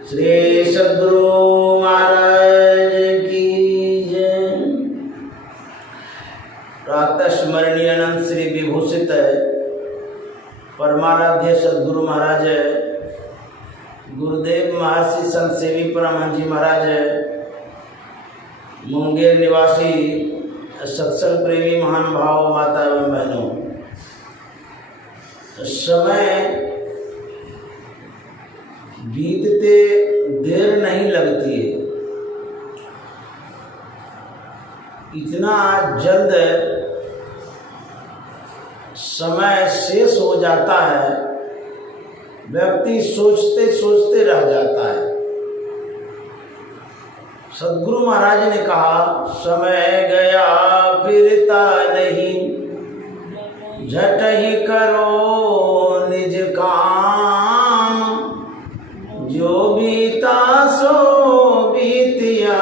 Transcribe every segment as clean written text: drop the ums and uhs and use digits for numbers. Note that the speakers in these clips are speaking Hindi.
श्री सद्गुरु महाराज की जय। प्रातः स्मरणीय अनंत श्री विभूषित परमाराध्य सद्गुरु महाराज गुरुदेव महर्षि संत सेवी परमहंस जी महाराज, मुंगेर निवासी सत्संग प्रेमी महान भाव माता एवं बहनों, समय बीतते देर नहीं लगती है, इतना जल्द समय शेष हो जाता है, व्यक्ति सोचते सोचते रह जाता है। सद्गुरु महाराज ने कहा, समय गया फिरता नहीं, झट ही करो निज काम, जो बीता सो बीतिया,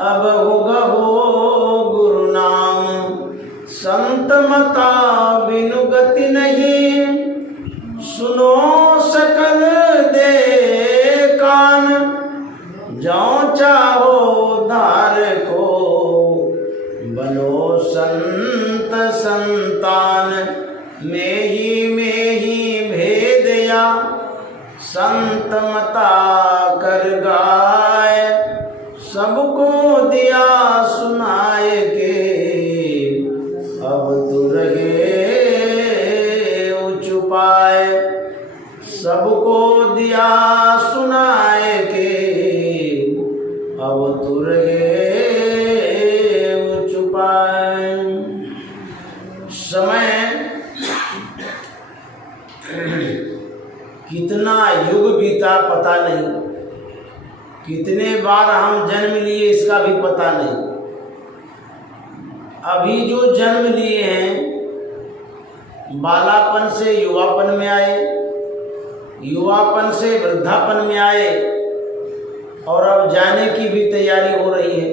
अब गहो गुरु नाम, संत मता बिनु गति नहीं, सुनो सकल दे कान, जाओ चाहो धार को, बनो संत संतान, में ही भेद या, संत मता कर गाय, सबको दिया सुनाए के, अब तू रहे उपाय, सबको दिया सुनाए के, अब तू रहे उपाय। समय कितना युग बीता पता नहीं, कितने बार हम जन्म लिए इसका भी पता नहीं। अभी जो जन्म लिए हैं, बालापन से युवापन में आए, युवापन से वृद्धापन में आए, और अब जाने की भी तैयारी हो रही है।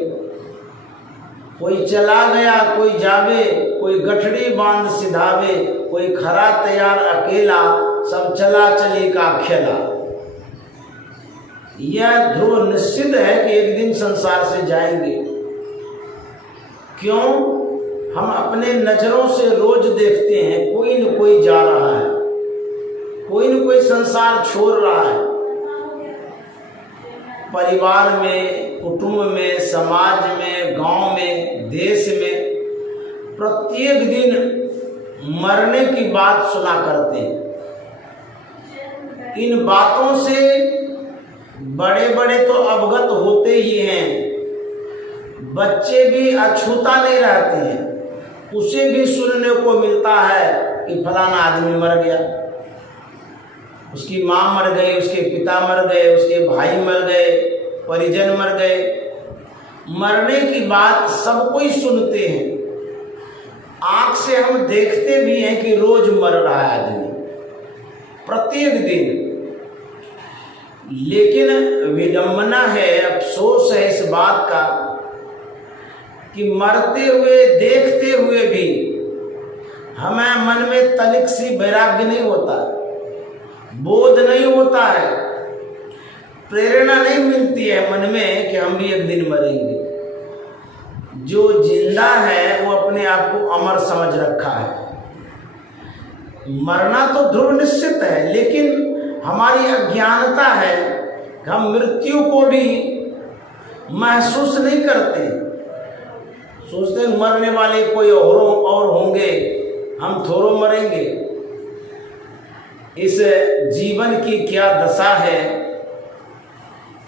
कोई चला गया कोई जावे, कोई गठड़ी बांध सिधावे, कोई खरा तैयार अकेला, सब चला चले का खेला। यह ध्रुव निश्चित है कि एक दिन संसार से जाएंगे। क्यों? हम अपने नजरों से रोज देखते हैं, कोई न कोई जा रहा है, कोई न कोई संसार छोड़ रहा है। परिवार में, कुटुंब में, समाज में, गांव में, देश में प्रत्येक दिन मरने की बात सुना करते हैं। इन बातों से बड़े बड़े तो अवगत होते ही हैं, बच्चे भी अछूता नहीं रहते हैं। उसे भी सुनने को मिलता है कि फलाना आदमी मर गया, उसकी माँ मर गई, उसके पिता मर गए, उसके भाई मर गए, परिजन मर गए। मरने की बात सब कोई सुनते हैं, आँख से हम देखते भी हैं कि रोज मर रहा है आदमी, प्रत्येक दिन। लेकिन विडंबना है, अफसोस है इस बात का कि मरते हुए देखते हुए भी हमें मन में तनिक सी वैराग्य नहीं होता, बोध नहीं होता है, प्रेरणा नहीं मिलती है मन में कि हम भी एक दिन मरेंगे। जो जिंदा है वो अपने आप को अमर समझ रखा है। मरना तो ध्रुव निश्चित है, लेकिन हमारी अज्ञानता है कि हम मृत्यु को भी महसूस नहीं करते। सोचते हैं मरने वाले कोई और होंगे, हम थोड़ो मरेंगे। इस जीवन की क्या दशा है,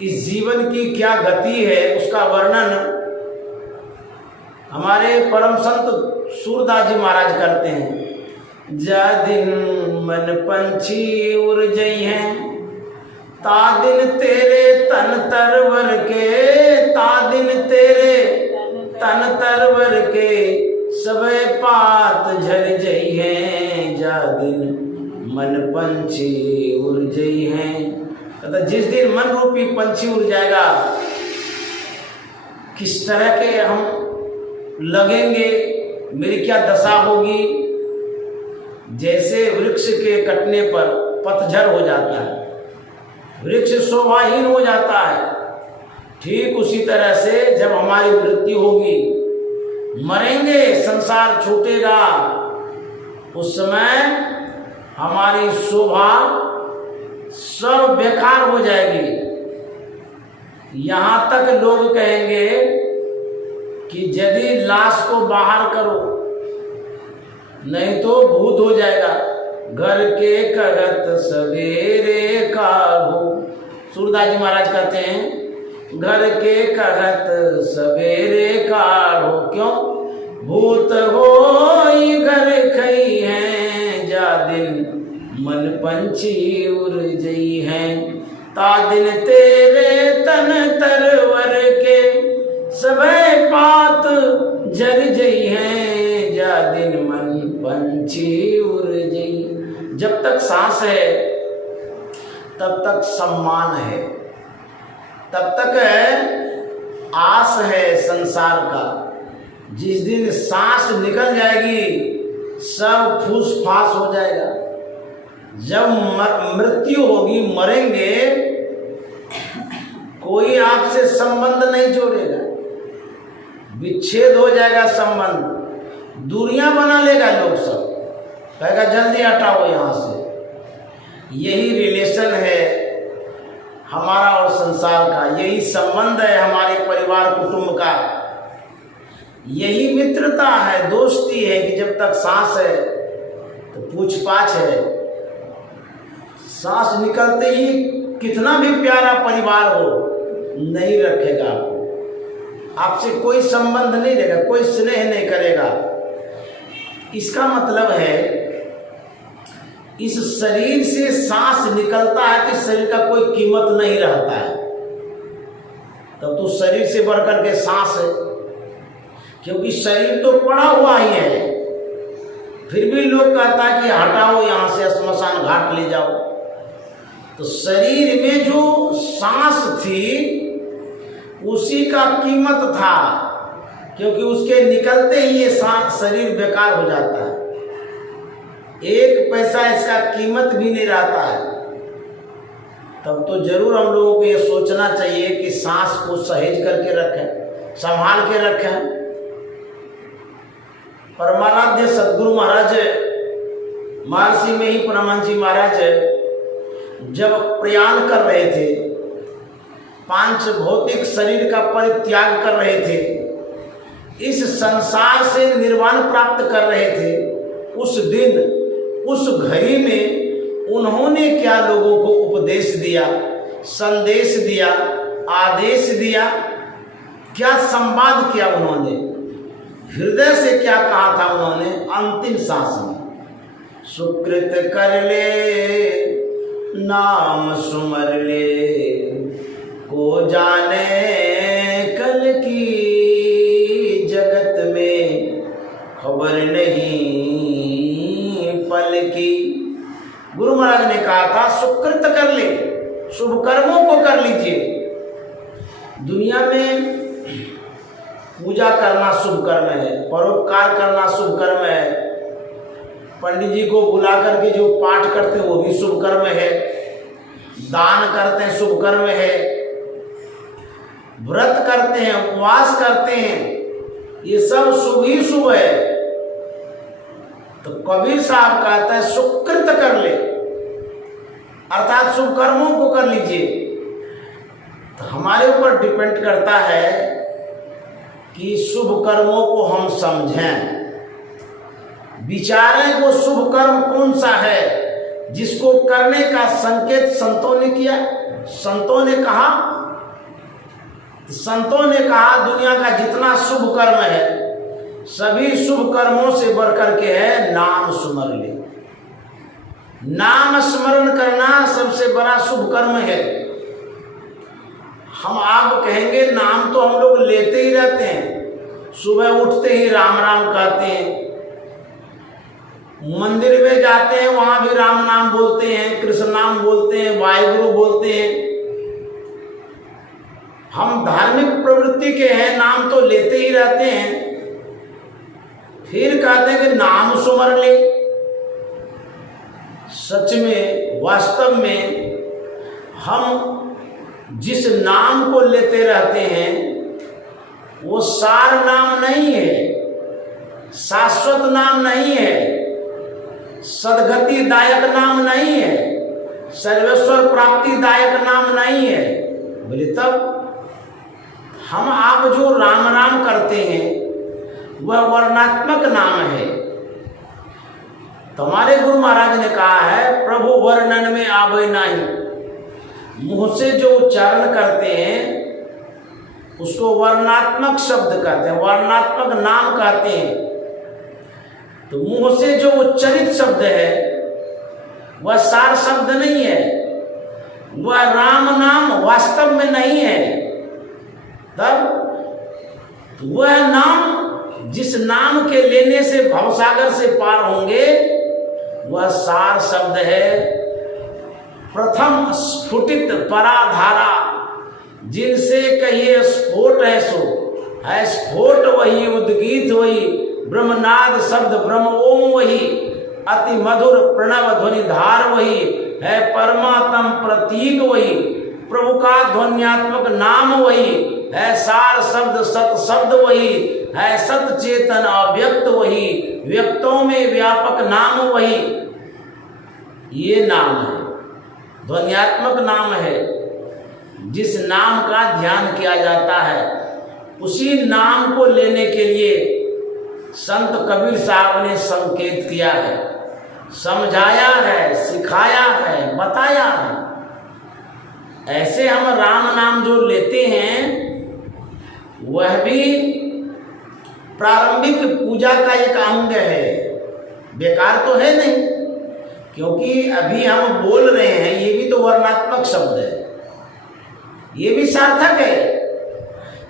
इस जीवन की क्या गति है, उसका वर्णन हमारे परम संत सूरदास जी महाराज करते हैं। जा दिन मन पंछी उड़ जई हैं, ता दिन तेरे तन तरवर के, ता दिन तेरे तन तरवर के, सबे पात झर जई हैं, जा दिन मन पंछी उड़ जई हैं। कहता जिस दिन मन रूपी पंछी उड़ जाएगा, किस तरह के हम लगेंगे, मेरी क्या दशा होगी। जैसे वृक्ष के कटने पर पतझड़ हो जाता है, वृक्ष शोभाहीन हो जाता है। ठीक उसी तरह से जब हमारी मृत्यु होगी, मरेंगे, संसार छूटेगा, उस समय हमारी शोभा सब बेकार हो जाएगी। यहाँ तक लोग कहेंगे कि यदि लाश को बाहर करो, नहीं तो भूत हो जाएगा। घर के कहत सवेरे काढ़ो, सूरदास जी महाराज कहते हैं घर के कहत सवेरे काढ़ो। क्यों? भूत होई घर खई हैं, जा दिन मन पंछी उड़ जई हैं। ता दिन तेरे तन तरवर के सबे पात जर जई हैं, जा दिन मन पंछी उड़ जई। जब तक सांस है तब तक सम्मान है, तब तक आस है संसार का। जिस दिन सांस निकल जाएगी सब फूस फास हो जाएगा। जब मृत्यु होगी, मरेंगे, कोई आपसे संबंध नहीं जोड़ेगा, विच्छेद हो जाएगा संबंध, दूरियां बना लेगा लोग, सब कहेगा जल्दी हटाओ यहाँ से। यही रिलेशन है हमारा और संसार का, यही संबंध है हमारे परिवार कुटुंब का, यही मित्रता है, दोस्ती है कि जब तक सांस है तो पूछ पाछ है। सांस निकलते ही कितना भी प्यारा परिवार हो, नहीं रखेगा आपको, आपसे कोई संबंध नहीं रहेगा, कोई स्नेह नहीं करेगा। इसका मतलब है इस शरीर से सांस निकलता है कि शरीर का कोई कीमत नहीं रहता है। तब तो शरीर से बढ़कर के सांस है, क्योंकि शरीर तो पड़ा हुआ ही है। फिर भी लोग कहता है कि हटाओ यहाँ से, श्मशान घाट ले जाओ। तो शरीर में जो सांस थी उसी का कीमत था, क्योंकि उसके निकलते ही ये शरीर बेकार हो जाता है। एक पैसा इसका कीमत भी नहीं रहता है। तब तो जरूर हम लोगों को ये सोचना चाहिए कि सांस को सहेज करके रखें, संभाल के रखें। परमाराध्य सद्गुरु महाराज महर्षि में ही परमहंस जी महाराज जब प्रयाण कर रहे थे, पांच भौतिक शरीर का परित्याग कर रहे थे, इस संसार से निर्वाण प्राप्त कर रहे थे, उस दिन उस घड़ी में उन्होंने क्या लोगों को उपदेश दिया, संदेश दिया, आदेश दिया, क्या संवाद किया उन्होंने, हृदय से क्या कहा था उन्होंने अंतिम सांस में? सुकृत कर ले नाम सुमर ले, को जाने कल की जगत में खबर नहीं पल की। गुरु महाराज ने कहा था सुकृत कर ले, शुभ कर्मों को कर लीजिए। दुनिया में पूजा करना शुभ कर्म है, परोपकार करना शुभ कर्म है, पंडित जी को बुला करके जो पाठ करते हैं वो भी शुभ कर्म है, दान करते हैं शुभ कर्म है, व्रत करते हैं, उपवास करते हैं, ये सब शुभ ही शुभ है। तो कबीर साहब कहता है सुकृत कर ले, अर्थात शुभ कर्मों को कर लीजिए। तो हमारे ऊपर डिपेंड करता है कि शुभ कर्मों को हम समझें, विचारें वो शुभ कर्म कौन सा है जिसको करने का संकेत संतों ने किया। संतों ने कहा दुनिया का जितना शुभ कर्म है सभी शुभ कर्मों से बढ़कर के है नाम सुमर ले। नाम स्मरण करना सबसे बड़ा शुभ कर्म है। हम आप कहेंगे नाम तो हम लोग लेते ही रहते हैं, सुबह उठते ही राम राम कहते हैं, मंदिर में जाते हैं वहां भी राम नाम बोलते हैं, कृष्ण नाम बोलते हैं, वाहिगुरु बोलते हैं। हम धार्मिक प्रवृत्ति के हैं, नाम तो लेते ही रहते हैं, फिर कहते हैं कि नाम सुमर ले। सच में वास्तव में हम जिस नाम को लेते रहते हैं वो सार नाम नहीं है, शाश्वत नाम नहीं है, सदगति दायक नाम नहीं है, सर्वेश्वर प्राप्ति दायक नाम नहीं है। बोले तब हम आप जो राम राम करते हैं वह वर्णात्मक नाम है। तुम्हारे गुरु महाराज ने कहा है प्रभु वर्णन में आवे नहीं, मुंह से जो उच्चारण करते हैं उसको वर्णात्मक शब्द कहते हैं, वर्णात्मक नाम कहते हैं। तो मुंह से जो उच्चरित शब्द है वह सार शब्द नहीं है, वह राम नाम वास्तव में नहीं है। तब वह नाम जिस नाम के लेने से भवसागर से पार होंगे वह सार शब्द है। प्रथम स्फुटित पराधारा जिनसे कहिए स्फोट है सो है, स्फोट वही, उद्गीत वही, ब्रह्मनाद शब्द ब्रह्म ओम वही, अति मधुर प्रणव ध्वनि धार वही है, परमात्म प्रतीक वही, प्रभु का ध्वन्यात्मक नाम वही है, सार शब्द सत शब्द वही है, सत चेतन अव्यक्त वही, व्यक्तों में व्यापक नाम वही। ये नाम है, ध्वन्यात्मक नाम है। जिस नाम का ध्यान किया जाता है उसी नाम को लेने के लिए संत कबीर साहब ने संकेत किया है, समझाया है, सिखाया है, बताया है। ऐसे हम राम नाम जो लेते हैं वह भी प्रारंभिक पूजा का एक अंग है, बेकार तो है नहीं, क्योंकि अभी हम बोल रहे हैं ये भी तो वर्णात्मक शब्द है, ये भी सार्थक है,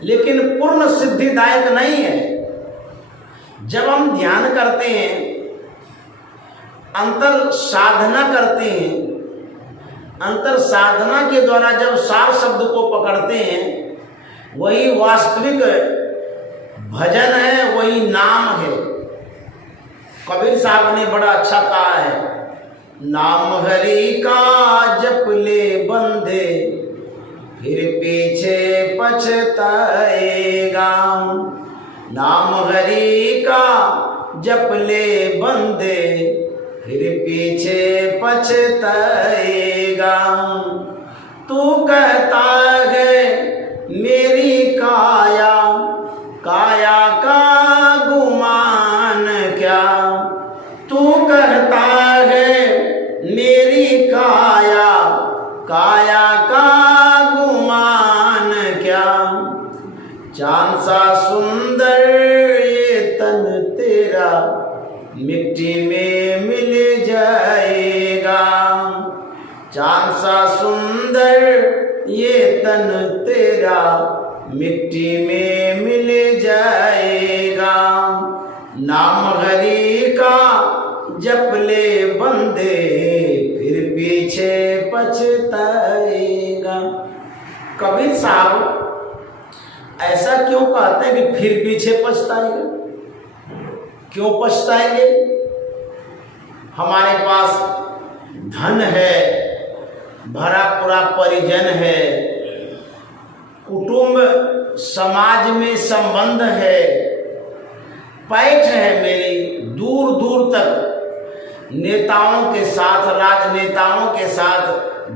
लेकिन पूर्ण सिद्धिदायक नहीं है। जब हम ध्यान करते हैं, अंतर साधना करते हैं, अंतर साधना के द्वारा जब सार शब्द को पकड़ते हैं वही वास्तविक भजन है, वही नाम है। कबीर साहब ने बड़ा अच्छा कहा है, नाम हरि का जप ले बंदे फिर पीछे पछताएगा। नाम हरि का जप ले बंदे फिर पीछे पछताएगा। तू कहता है मेरी काया, काया का गुमान क्या, तू कहता है मेरी काया, काया का गुमान क्या। चांद सा सुंदर ये तन तेरा मिट्टी में मिल जाएगा। चांद सा सुंदर ये तन तेरा मिट्टी में मिल जाएगा। नाम हरि का जप ले बंदे फिर पीछे पछताएगा। कबीर साहब ऐसा क्यों कहते हैं कि फिर पीछे पछताएगा? क्यों पछताएंगे? हमारे पास धन है, भरा पूरा परिजन है, कुटुंब समाज में संबंध है, पैठ है मेरी दूर दूर तक, नेताओं के साथ, राजनेताओं के साथ,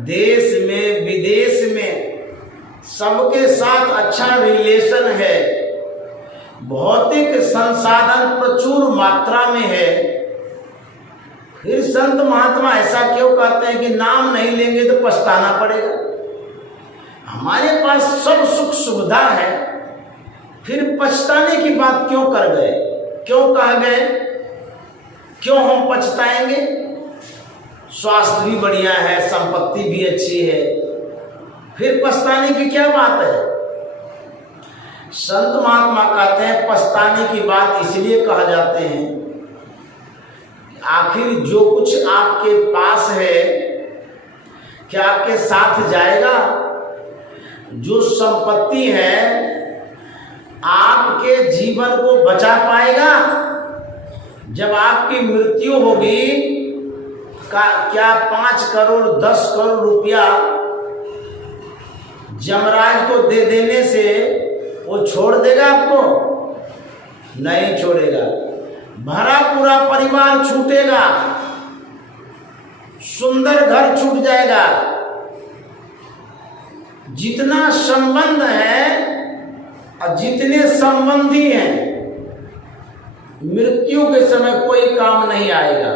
देश में विदेश में सबके साथ अच्छा रिलेशन है, भौतिक संसाधन प्रचुर मात्रा में है। फिर संत महात्मा ऐसा क्यों कहते हैं कि नाम नहीं लेंगे तो पछताना पड़ेगा? हमारे पास सब सुख सुविधा है, फिर पछताने की बात क्यों कर गए, क्यों कह गए, क्यों हम पछताएंगे? स्वास्थ्य भी बढ़िया है, संपत्ति भी अच्छी है, फिर पछताने की क्या बात है? संत महात्मा कहते हैं पछताने की बात इसलिए कहा जाते हैं, आखिर जो कुछ आपके पास है क्या आपके साथ जाएगा? जो संपत्ति है आपके जीवन को बचा पाएगा? जब आपकी मृत्यु होगी क्या 5 करोड़ 10 करोड़ रुपया जमराज को दे देने से वो छोड़ देगा आपको? नहीं छोड़ेगा। भरा पूरा परिवार छूटेगा, सुंदर घर छूट जाएगा। जितना संबंध है और जितने संबंधी हैं, मृत्यु के समय कोई काम नहीं आएगा।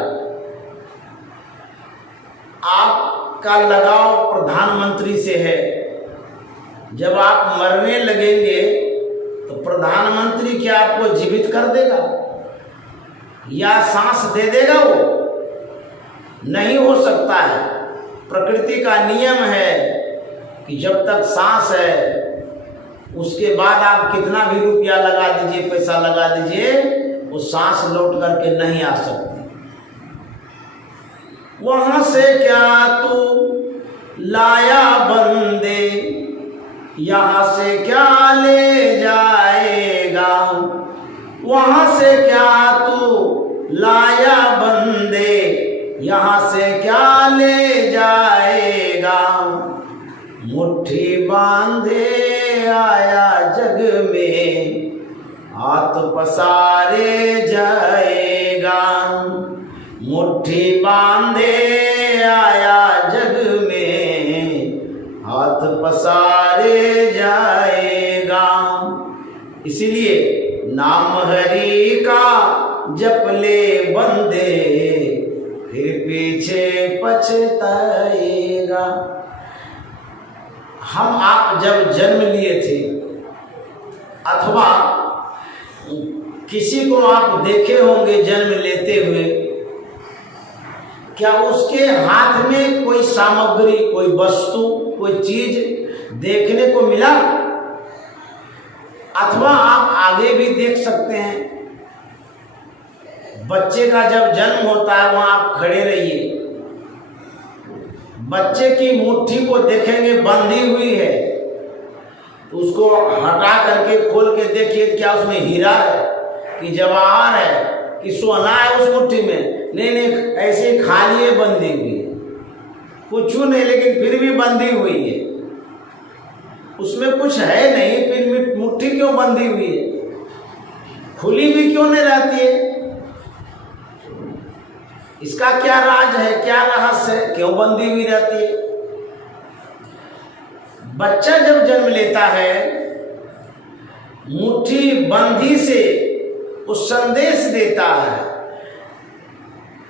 आपका लगाव प्रधानमंत्री से है। जब आप मरने लगेंगे तो प्रधानमंत्री क्या आपको जीवित कर देगा या सांस दे देगा? वो नहीं हो सकता है। प्रकृति का नियम है कि जब तक सांस है, उसके बाद आप कितना भी रुपया लगा दीजिए, पैसा लगा दीजिए, वो सांस लौट करके नहीं आ सकती। वहां से क्या तू लाया बंदे, यहां से क्या ले जाएगा? वहां से क्या तू लाया बंदे, यहां से क्या ले जाएगा? मुट्ठी बांधे आया जग में, हाथ पसारे जाएगा। मुट्ठी बांधे आया जग में, हाथ पसारे जाएगा। इसीलिए नाम हरि का जप ले बंदे, फिर पीछे पछताएगा। हम आप जब जन्म लिए थे अथवा किसी को आप देखे होंगे जन्म लेते हुए, क्या उसके हाथ में कोई सामग्री, कोई वस्तु, कोई चीज देखने को मिला? अथवा आप आगे भी देख सकते हैं। बच्चे का जब जन्म होता है वहां आप खड़े रहिए, बच्चे की मुट्ठी को देखेंगे बंधी हुई है, तो उसको हटा करके खोल के देखिए क्या उसमें हीरा है कि जवाहर है कि सोना है उस मुट्ठी में? नहीं, ऐसे खाली है, बंधी हुई है, कुछ नहीं, लेकिन फिर भी बंधी हुई है। उसमें कुछ है नहीं, फिर मुट्ठी क्यों बंधी हुई है? खुली भी क्यों नहीं रहती है? इसका क्या राज है, क्या रहस्य है, क्यों बंधी हुई रहती है? बच्चा जब जन्म लेता है, मुट्ठी बंधी से वो संदेश देता है,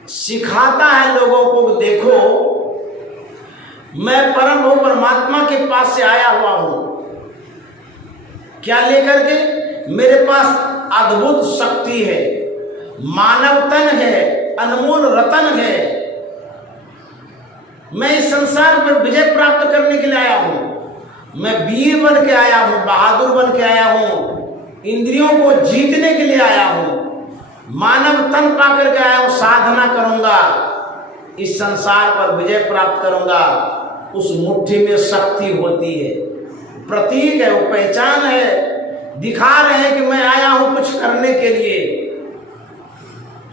सिखाता है लोगों को, देखो मैं परम हो परमात्मा के पास से आया हुआ हूं। क्या लेकर के? मेरे पास अद्भुत शक्ति है, मानव तन है, अनमोल रतन है। मैं इस संसार पर विजय प्राप्त करने के लिए आया हूं। मैं वीर बन के आया हूं, बहादुर बन के आया हूं, इंद्रियों को जीतने के लिए आया हूं, मानव तन पा करके आया हूं, साधना करूंगा, इस संसार पर विजय प्राप्त करूंगा। उस मुट्ठी में शक्ति होती है, प्रतीक है, वो पहचान है, दिखा रहे हैं कि मैं आया हूं कुछ करने के लिए।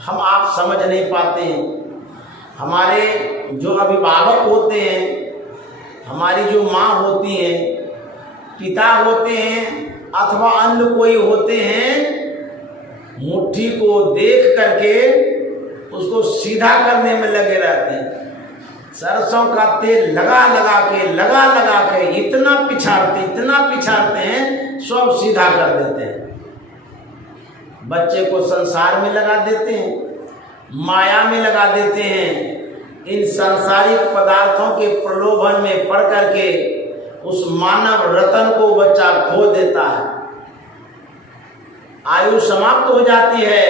हम आप समझ नहीं पाते हैं। हमारे जो अभिभावक होते हैं, हमारी जो माँ होती हैं, पिता होते हैं अथवा अन्य कोई होते हैं, मुट्ठी को देख करके उसको सीधा करने में लगे रहते हैं। सरसों का तेल लगा लगा के इतना पिछाड़ते हैं, सब सीधा कर देते हैं। बच्चे को संसार में लगा देते हैं, माया में लगा देते हैं। इन सांसारिक पदार्थों के प्रलोभन में पड़ करके उस मानव रतन को बच्चा खो देता है। आयु समाप्त हो जाती है।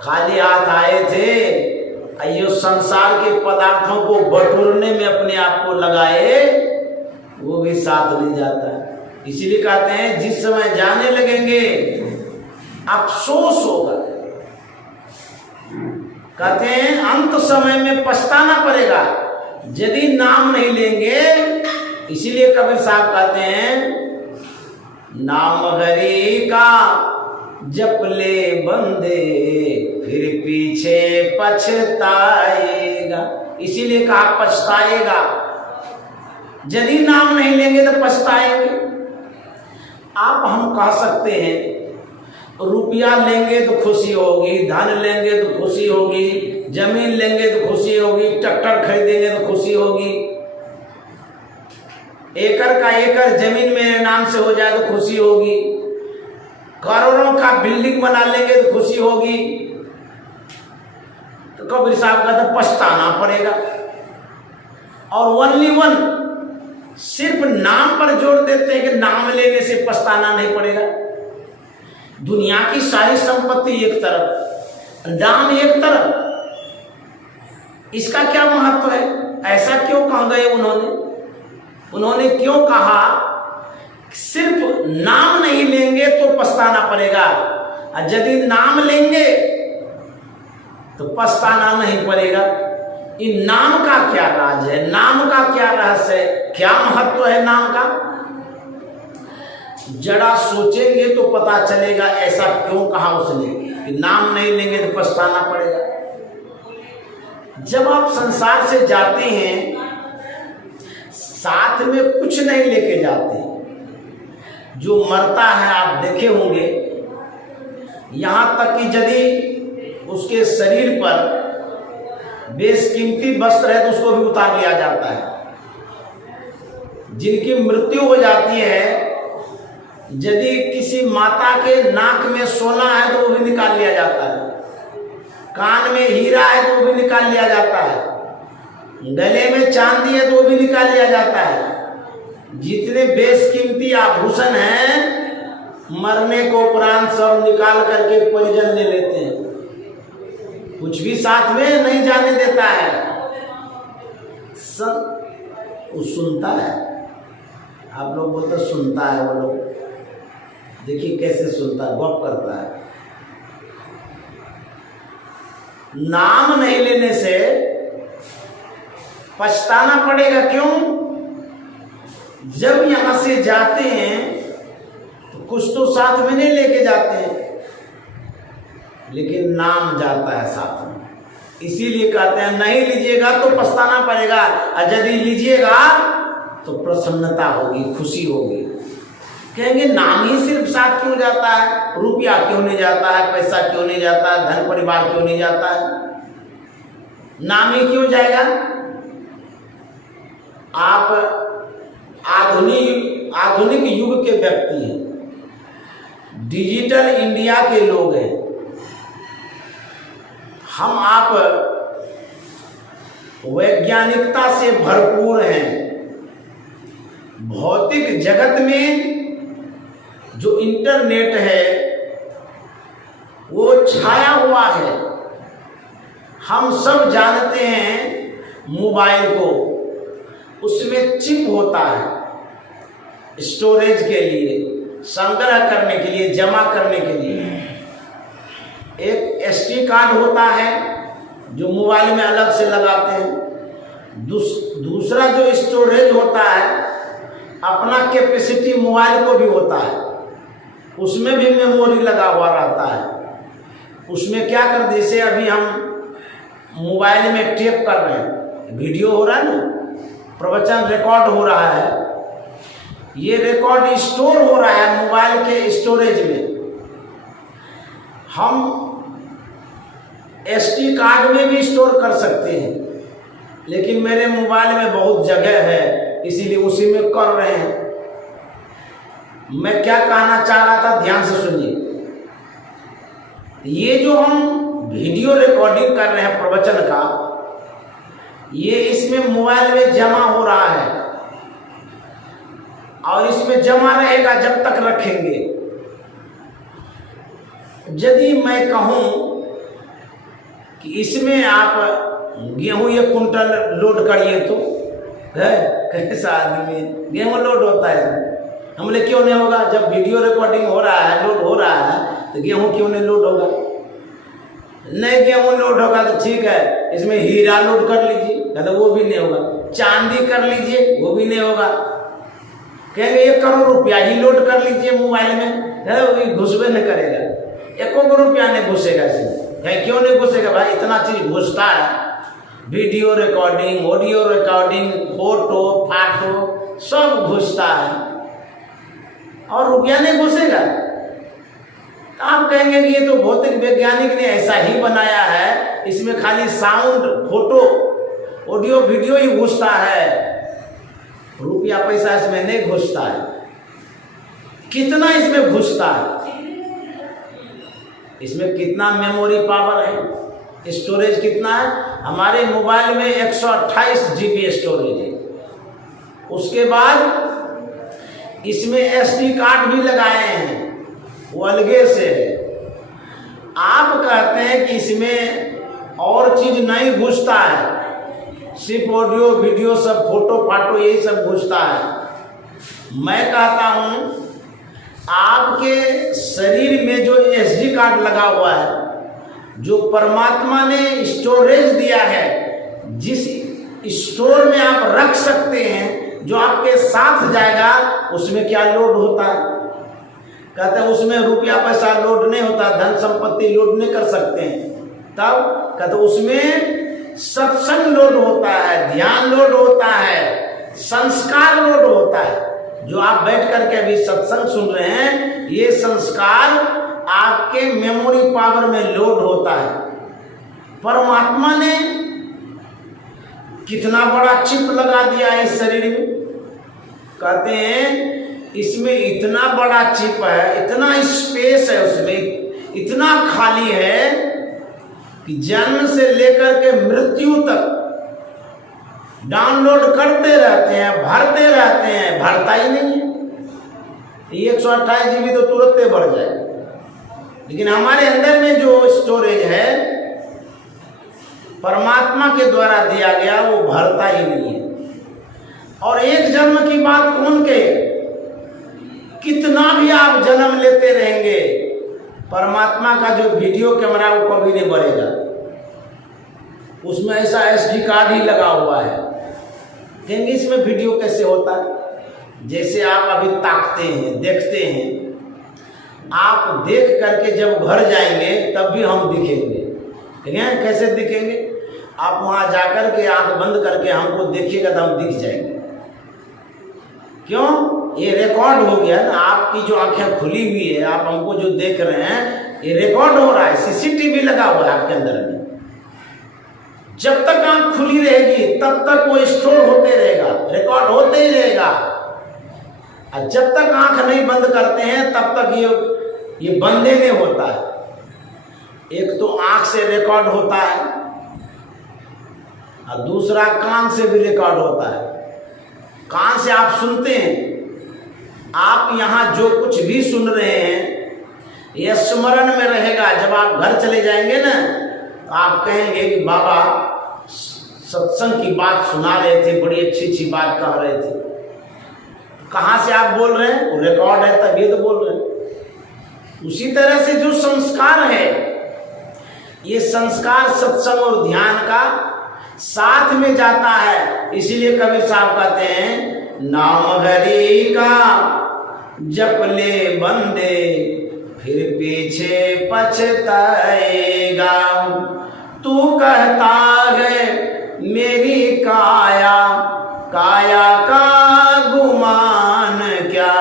खाली हाथ आए थे, आइयो संसार के पदार्थों को बटोरने में अपने आप को लगाए, वो भी साथ नहीं जाता है। इसीलिए कहते हैं जिस समय जाने लगेंगे अफसोस होगा। कहते हैं अंत समय में पछताना पड़ेगा यदि नाम नहीं लेंगे। इसीलिए कबीर साहब कहते हैं नाम हरि का जप ले बंदे, फिर पीछे पछताएगा। इसीलिए कहा पछताएगा, यदि नाम नहीं लेंगे तो पछता आप हम कह सकते हैं रुपया लेंगे तो खुशी होगी, धन लेंगे तो खुशी होगी, जमीन लेंगे तो खुशी होगी, ट्रैक्टर खरीदेंगे तो खुशी होगी, एकड़ का एकड़ जमीन मेरे नाम से हो जाए तो खुशी होगी, करोड़ों का बिल्डिंग बना लेंगे तो खुशी होगी। तो कबीर साहब का तो पछताना पड़ेगा। और ओनली वन सिर्फ नाम पर जोड़ देते हैं कि नाम लेने से पछताना नहीं पड़ेगा। दुनिया की सारी संपत्ति एक तरफ, नाम एक तरफ, इसका क्या महत्व है? ऐसा क्यों कह गए उन्होंने क्यों कहा सिर्फ नाम नहीं लेंगे तो पछताना पड़ेगा, और यदि नाम लेंगे तो पछताना नहीं पड़ेगा? इन नाम का क्या राज है, नाम का क्या रहस्य है, क्या महत्व है नाम का? जरा सोचेंगे तो पता चलेगा ऐसा क्यों कहा उसने कि नाम नहीं लेंगे तो पछताना पड़ेगा। जब आप संसार से जाते हैं साथ में कुछ नहीं लेके जाते। जो मरता है आप देखे होंगे, यहाँ तक कि यदि उसके शरीर पर बेशकीमती वस्त्र है तो उसको भी उतार लिया जाता है। जिनकी मृत्यु हो जाती है, यदि किसी माता के नाक में सोना है तो वो भी निकाल लिया जाता है, कान में हीरा है तो वो भी निकाल लिया जाता है, गले में चांदी है तो वो भी निकाल लिया जाता है। जितने बेशकीमती आभूषण हैं मरने को उपरांत सब निकाल करके परिजन ले लेते हैं, कुछ भी साथ में नहीं जाने देता है। वो सुनता है, आप लोग बोलते सुनता है, वो लोग देखिए कैसे सुनता है, गप करता है। नाम नहीं लेने से पछताना पड़ेगा। क्यों? जब यहां से जाते हैं तो कुछ तो साथ में नहीं लेके जाते हैं, लेकिन नाम जाता है साथ में। इसीलिए कहते हैं नहीं लीजिएगा तो पछताना पड़ेगा, और यदि लीजिएगा तो प्रसन्नता होगी, खुशी होगी। कहेंगे नाम ही सिर्फ साथ क्यों जाता है, रुपया क्यों नहीं जाता है, पैसा क्यों नहीं जाता है, धन परिवार क्यों नहीं जाता है, नाम ही क्यों जाएगा? आप आधुनिक युग के व्यक्ति हैं, डिजिटल इंडिया के लोग हैं। हम आप वैज्ञानिकता से भरपूर हैं। भौतिक जगत में जो इंटरनेट है वो छाया हुआ है। हम सब जानते हैं मोबाइल को, उसमें चिप होता है स्टोरेज के लिए, संग्रह करने के लिए, जमा करने के लिए। एक SD कार्ड होता है जो मोबाइल में अलग से लगाते हैं। दूसरा जो स्टोरेज होता है अपना कैपेसिटी मोबाइल को भी होता है, उसमें भी मेमोरी लगा हुआ रहता है। उसमें क्या कर, जैसे अभी हम मोबाइल में टेप कर रहे हैं, वीडियो हो रहा है ना, प्रवचन रिकॉर्ड हो रहा है, ये रिकॉर्ड स्टोर हो रहा है मोबाइल के स्टोरेज में। हम SD कार्ड में भी स्टोर कर सकते हैं, लेकिन मेरे मोबाइल में बहुत जगह है, इसीलिए उसी में कर रहे हैं। मैं क्या कहना चाह रहा था, ध्यान से सुनिए। ये जो हम वीडियो रिकॉर्डिंग कर रहे हैं प्रवचन का, ये इसमें मोबाइल में जमा हो रहा है और इसमें जमा रहेगा जब तक रखेंगे। यदि मैं कहूं कि इसमें आप गेहूं 1 कुंटल लोड करिए तो है, कैसा आदमी, गेहूं लोड होता है। हम बोले क्यों नहीं होगा, जब वीडियो रिकॉर्डिंग हो रहा है, लोड हो रहा है, तो गेहूं क्यों नहीं लोड होगा? नहीं गेहूं लोड होगा तो ठीक है, इसमें हीरा लोड कर लीजिए, तो वो भी नहीं होगा। चांदी कर लीजिए, वो भी नहीं होगा। कहेंगे 1 करोड़ रुपया ही लोड कर लीजिए मोबाइल में, है वो घुसबे नहीं करेगा, 1 करोड़ रुपया नहीं घुसेगा इसमें। कहीं क्यों नहीं घुसेगा भाई, इतना चीज घुसता है। Video recording, audio recording, photo फाटो सब घुसता है। और रुपया नहीं घुसेगा। आप कहेंगे कि ये तो भौतिक वैज्ञानिक ने ऐसा ही बनाया है, इसमें खाली साउंड, फोटो, ऑडियो, वीडियो ही घुसता है, रुपया पैसा इसमें नहीं घुसता है। कितना इसमें घुसता है? इसमें कितना मेमोरी पावर है, स्टोरेज कितना है? हमारे मोबाइल में 128 GB स्टोरेज है। उसके बाद इसमें SD कार्ड भी लगाए हैं, वो अलगे से है। आप कहते हैं कि इसमें और चीज नहीं घुसता है, सिर्फ ऑडियो, वीडियो, सब फोटो फाटो यही सब घुसता है। मैं कहता हूं आपके शरीर में जो SD कार्ड लगा हुआ है, जो परमात्मा ने स्टोरेज दिया है, जिस स्टोर में आप रख सकते हैं, जो आपके साथ जाएगा, उसमें क्या लोड होता है? कहते हैं उसमें रुपया पैसा लोड नहीं होता, धन संपत्ति लोड नहीं कर सकते हैं। तब कहते उसमें सत्संग लोड होता है, ध्यान लोड होता है, संस्कार लोड होता है। जो आप बैठ करके अभी सत्संग सुन रहे हैं, ये संस्कार आपके मेमोरी पावर में लोड होता है। परमात्मा ने कितना बड़ा चिप लगा दिया है इस शरीर में। कहते हैं इसमें इतना बड़ा चिप है, इतना स्पेस है, उसमें इतना खाली है कि जन्म से लेकर के मृत्यु तक डाउनलोड करते रहते हैं, भरते रहते हैं, भरता ही नहीं है। 128 GB तो तुरंत बढ़ जाए, लेकिन हमारे अंदर में जो स्टोरेज है परमात्मा के द्वारा दिया गया, वो भरता ही नहीं है। और एक जन्म की बात कौन कहे, कितना भी आप जन्म लेते रहेंगे, परमात्मा का जो वीडियो कैमरा वो कभी नहीं बढ़ेगा। उसमें ऐसा SD कार्ड ही लगा हुआ है। कहेंगे इसमें वीडियो कैसे होता है? जैसे आप अभी ताकते हैं, देखते हैं, आप देख करके जब घर जाएंगे तब भी हम दिखेंगे। ठीक है? कैसे दिखेंगे? आप वहां जाकर के आंख बंद करके हमको देखिएगा तो हम दिख जाएंगे। क्यों? ये रिकॉर्ड हो गया ना, आपकी जो आंखें खुली हुई है, आप हमको जो देख रहे हैं, ये रिकॉर्ड हो रहा है, CCTV लगा हुआ है आपके अंदर में। जब तक आंख खुली रहेगी तब तक वो स्टोर होते रहेगा, रिकॉर्ड होते ही रहेगा। और जब तक आंख नहीं बंद करते हैं तब तक ये बंदे नहीं होता है। एक तो आंख से रिकॉर्ड होता है और दूसरा कान से भी रिकॉर्ड होता है। कान से आप सुनते हैं, आप यहाँ जो कुछ भी सुन रहे हैं यह स्मरण में रहेगा। जब आप घर चले जाएंगे ना, तो आप कहेंगे कि बाबा सत्संग की बात सुना रहे थे, बड़ी अच्छी अच्छी बात कह रहे थे। कहाँ से आप बोल रहे हैं? वो रिकॉर्ड है तभी तो बोल रहे हैं। उसी तरह से जो संस्कार है, ये संस्कार सत्संग और ध्यान का साथ में जाता है। इसीलिए कबीर साहब कहते हैं, नाम हरि का जप ले बंदे, फिर पीछे पछताएगा। तू कहता है मेरी काया, काया का गुमान क्या।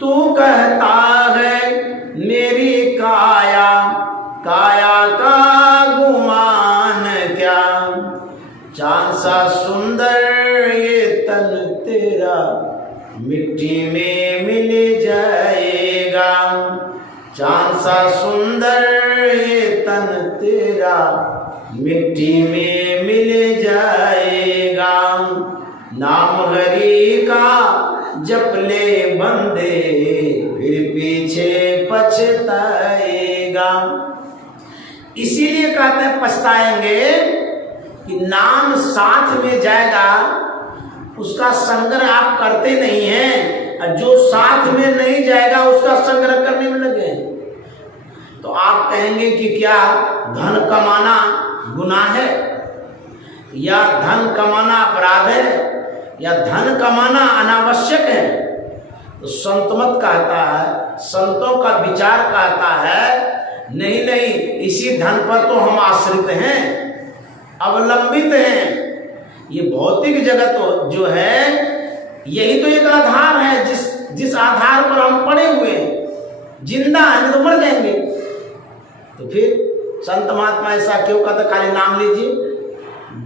तू कहता है मेरी काया, काया का गुमान क्या। चांद सा सुंदर ये तन तेरा, मिट्टी में मिल जाएगा। चांद सा सुंदर ये तन तेरा, मिट्टी में मिल जाएगा। नाम हरि का जप ले बंदे, फिर पीछे पछताएगा। इसीलिए कहते हैं पछताएंगे कि नाम साथ में जाएगा, उसका संग्रह आप करते नहीं हैं, और जो साथ में नहीं जाएगा उसका संग्रह करने में लगे। तो आप कहेंगे कि क्या धन कमाना गुनाह है, या धन कमाना अपराध है, या धन कमाना अनावश्यक है? तो संत मत कहता है, संतों का विचार कहता है, नहीं नहीं, इसी धन पर तो हम आश्रित हैं, अवलंबित हैं। ये भौतिक जगत जो है, यही तो एक आधार है जिस आधार पर हम जिंदा है तो मर जाएंगे। तो फिर संत महात्मा ऐसा क्यों कहते खाली नाम लीजिए?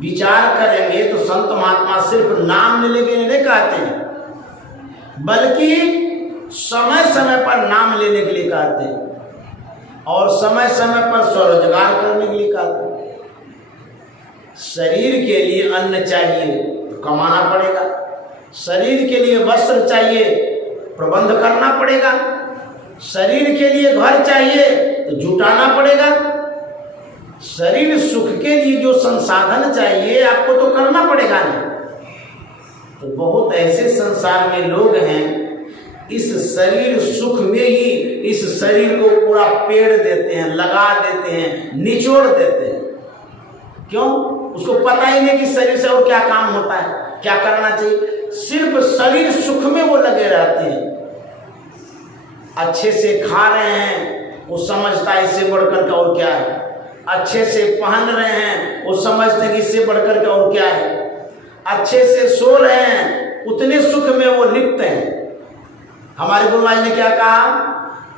विचार करेंगे तो संत महात्मा सिर्फ नाम लेने के लिए नहीं कहते हैं, बल्कि समय समय पर नाम लेने के लिए कहते हैं और समय समय पर स्वरोजगार करने के लिए कहते हैं। शरीर के लिए अन्न चाहिए तो कमाना पड़ेगा, शरीर के लिए वस्त्र चाहिए प्रबंध करना पड़ेगा, शरीर के लिए घर चाहिए तो जुटाना पड़ेगा, शरीर सुख के लिए जो संसाधन चाहिए आपको तो करना पड़ेगा ना। तो बहुत ऐसे संसार में लोग हैं इस शरीर सुख में ही इस शरीर को पूरा पेड़ देते हैं, लगा देते हैं, निचोड़ देते हैं। क्यों? उसको पता ही नहीं कि शरीर से और क्या काम होता है, क्या करना चाहिए। सिर्फ शरीर सुख में वो लगे रहते हैं। अच्छे से खा रहे हैं वो समझता है इससे बढ़कर के और क्या है, अच्छे से पहन रहे हैं वो समझते हैं कि इससे बढ़कर के और क्या है, अच्छे से सो रहे हैं उतने सुख में वो लिप्त हैं। हमारे गुरु महाराज ने क्या कहा?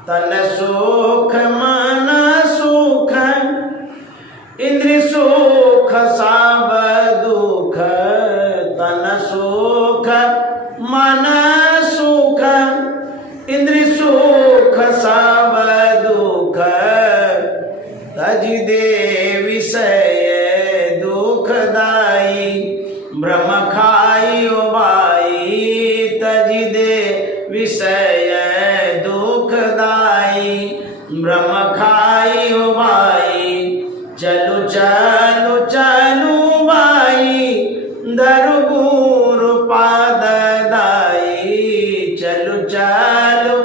तन सुख मन सुख इंद्रिय सुख सब दुख, तन सुख मन सुख इंद्रिय सुख सब दुख, तजि दे विषय दुखदाई ब्रह्म खाई बाई, तजि दे विषय दुखदाई ब्रह्म खाई बाई, चलु चलु चलु बाई धरु गुरु पाद दाई, चलु चलु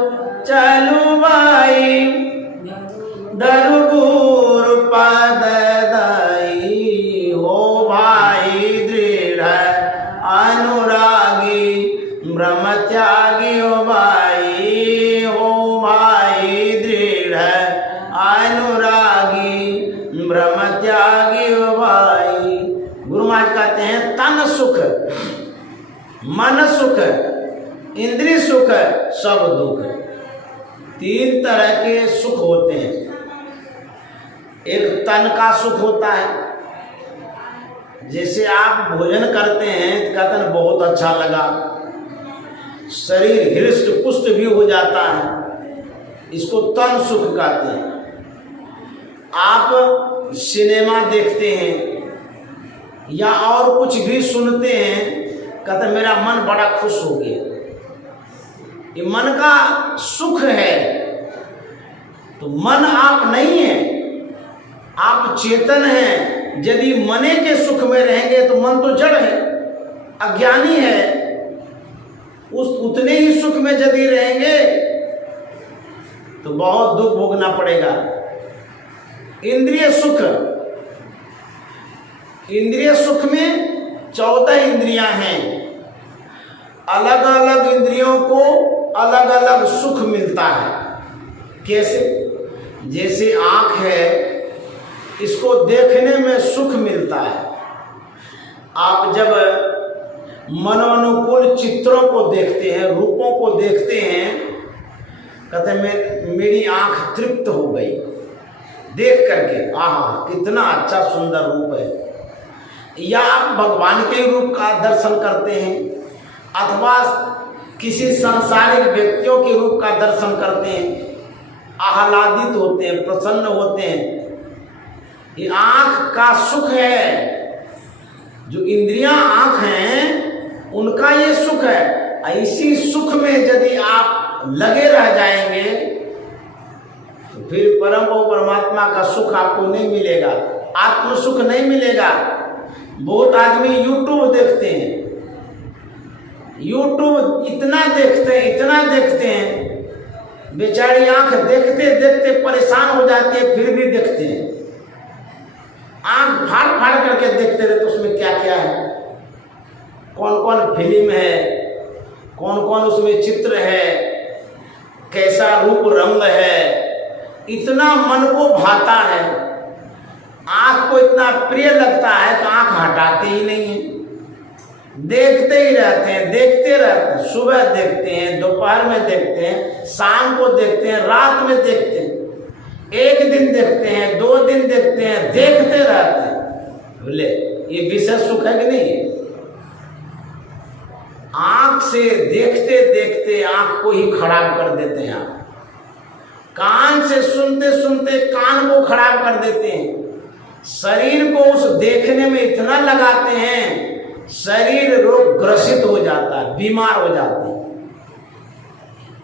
चलु बाई धरु गुरु पाद दाई, हो भाई दृढ़ अनुरागी ब्रह्म त्यागी हो भाई, हो भाई दृढ़ अनुरागी ब्रह्म त्यागी हो भाई। गुरु महाराज कहते हैं तन सुख मन सुख इंद्रिय सुख सब दुख। तीन तरह के सुख होते हैं। एक तन का सुख होता है, जैसे आप भोजन करते हैं तो कहते हैं बहुत अच्छा लगा, शरीर हृष्ट पुष्ट भी हो जाता है, इसको तन सुख कहते हैं। आप सिनेमा देखते हैं या और कुछ भी सुनते हैं, कहते हैं मेरा मन बड़ा खुश हो गया, ये मन का सुख है। तो मन आप नहीं है, आप चेतन हैं। यदि मने के सुख में रहेंगे तो मन तो जड़ है, अज्ञानी है। उस उतने ही सुख में यदि रहेंगे तो बहुत दुख भोगना पड़ेगा। इंद्रिय सुख, इंद्रिय सुख में 14 इंद्रियां हैं, अलग अलग इंद्रियों को अलग अलग सुख मिलता है। कैसे? जैसे आँख है, इसको देखने में सुख मिलता है। आप जब मनोनुकूल चित्रों को देखते हैं, रूपों को देखते हैं, कहते हैं मेरी आँख तृप्त हो गई देख करके, आहा कितना अच्छा सुंदर रूप है। या आप भगवान के रूप का दर्शन करते हैं अथवा किसी सांसारिक व्यक्तियों के रूप का दर्शन करते हैं, आह्लादित होते हैं, प्रसन्न होते हैं। ये आँख का सुख है। जो इंद्रियां आँख हैं उनका ये सुख है। इसी सुख में यदि आप लगे रह जाएंगे तो फिर परम परमात्मा का सुख आपको नहीं मिलेगा, आत्म सुख नहीं मिलेगा। बहुत आदमी यूट्यूब देखते हैं, यूट्यूब इतना देखते हैं, बेचारी आंख देखते देखते परेशान हो जाती है, फिर भी देखते हैं। आंख फाड़ फाड़ करके देखते रहे तो उसमें क्या क्या है, कौन कौन फिल्म है, कौन कौन उसमें चित्र है, कैसा रूप रंग है, इतना मन को भाता है, आंख को इतना प्रिय लगता है कि आंख हटाते ही नहीं है। देखते ही रहते हैं, देखते रहते हैं। सुबह देखते हैं, दोपहर में देखते हैं, शाम को देखते हैं, रात में देखते हैं, एक दिन देखते हैं, 2 दिन देखते हैं, देखते रहते हैं। बोले ये विषय सुख है कि नहीं है? आंख से देखते देखते आंख को ही खराब कर देते हैं आप। कान से सुनते सुनते कान को खराब कर देते हैं। शरीर को उस देखने में इतना लगाते हैं, शरीर रोग ग्रसित हो जाता है, बीमार हो जाते हैं।